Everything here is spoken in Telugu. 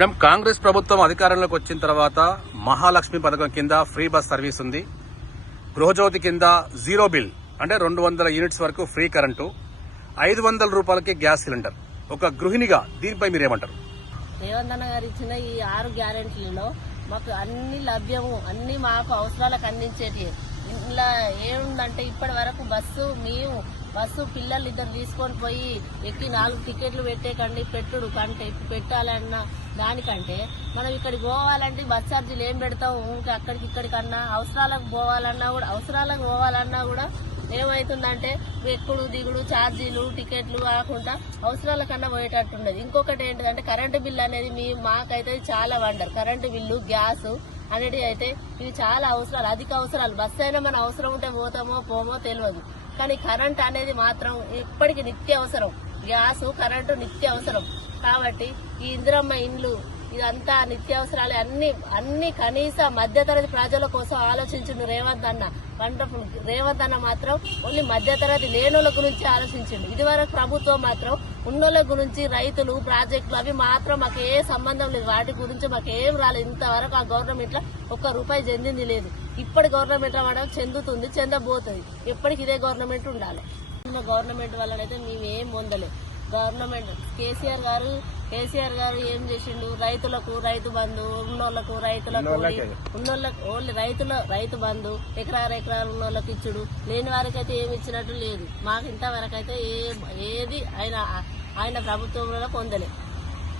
మేడం, కాంగ్రెస్ ప్రభుత్వం అధికారంలోకి వచ్చిన తర్వాత మహాలక్ష్మి పథకం కింద ఫ్రీ బస్ సర్వీస్ ఉంది. గృహజ్యోతి కింద జీరో బిల్ అంటే 200 యూనిట్స్ వరకు ఫ్రీ కరెంటు, 500 రూపాయలకి గ్యాస్ సిలిండర్. ఒక గృహిణిగా దీనిపై మీరేమంటారు? రేవంత్ అన్న గారు ఇచ్చిన ఈ 6 గ్యారెంటీలలో మాకు అన్ని లభ్యము, అన్ని మాకు అవసరాలకు అందించేటి. ఇలా ఏముందంటే ఇప్పటి వరకు బస్సు పిల్లలు ఇద్దరు తీసుకొని పోయి ఎక్కి 4 టికెట్లు పెట్టేకండి పెట్టుడు కంటే పెట్టాలన్న దానికంటే మనం ఇక్కడికి పోవాలంటే బస్ ఛార్జీలు ఏం పెడతాం, ఇంకా అక్కడికి ఇక్కడికన్నా అవసరాలకు పోవాలన్నా కూడా ఏమవుతుందంటే ఎక్కుడు దిగుడు ఛార్జీలు టికెట్లు కాకుండా అవసరాల కన్నా పోయేటట్టుండదు. ఇంకొకటి ఏంటిదంటే కరెంటు బిల్లు అనేది మాకైతే చాలా వండర్. కరెంటు బిల్లు, గ్యాస్ అనేటివి అయితే ఇవి చాలా అవసరాలు, అధిక అవసరాలు. బస్సు అయినా మన అవసరం ఉంటే పోతామో పోమో తెలియదు, కానీ కరెంట్ అనేది మాత్రం ఇప్పటికి నిత్య అవసరం. గ్యాస్, కరెంటు నిత్య అవసరం. కాబట్టి ఈ ఇందిరమ్మ ఇండ్లు ఇదంతా నిత్యావసరాలు అన్ని కనీస మధ్యతరగతి ప్రజల కోసం ఆలోచించిండు రేవంత్ అన్న. వండర్ఫుల్. రేవంత్ అన్న మాత్రం ఓన్లీ మధ్యతరగతి లేనోళ్ళ గురించి ఆలోచించిండు. ఇదివరకు ప్రభుత్వం మాత్రం ఉన్నోళ్ళ గురించి, రైతులు, ప్రాజెక్టులు అవి మాత్రం మాకు ఏ సంబంధం లేదు, వాటి గురించి మాకు ఏం రాలేదు. ఇంతవరకు ఆ గవర్నమెంట్ లో ₹1 చెందింది లేదు. ఇప్పటి గవర్నమెంట్ లో మాత్రం చెందుతుంది, చెందబోతుంది. ఎప్పటికి ఇదే గవర్నమెంట్ ఉండాలి. గవర్నమెంట్ వల్లనైతే మేమేం పొందలేదు. గవర్నమెంట్ కేసీఆర్ గారు ఏం చేసిండు, రైతులకు రైతు బంధు, ఉన్నోళ్లకు ఓన్లీ రైతు బంధు, ఎకరాలు ఉన్నోళ్ళకి ఇచ్చుడు, లేని వారికైతే ఏమి ఇచ్చినట్టు లేదు. మాకు ఇంతవరకు అయితే ఏది ఆయన ప్రభుత్వంలో పొందలేదు.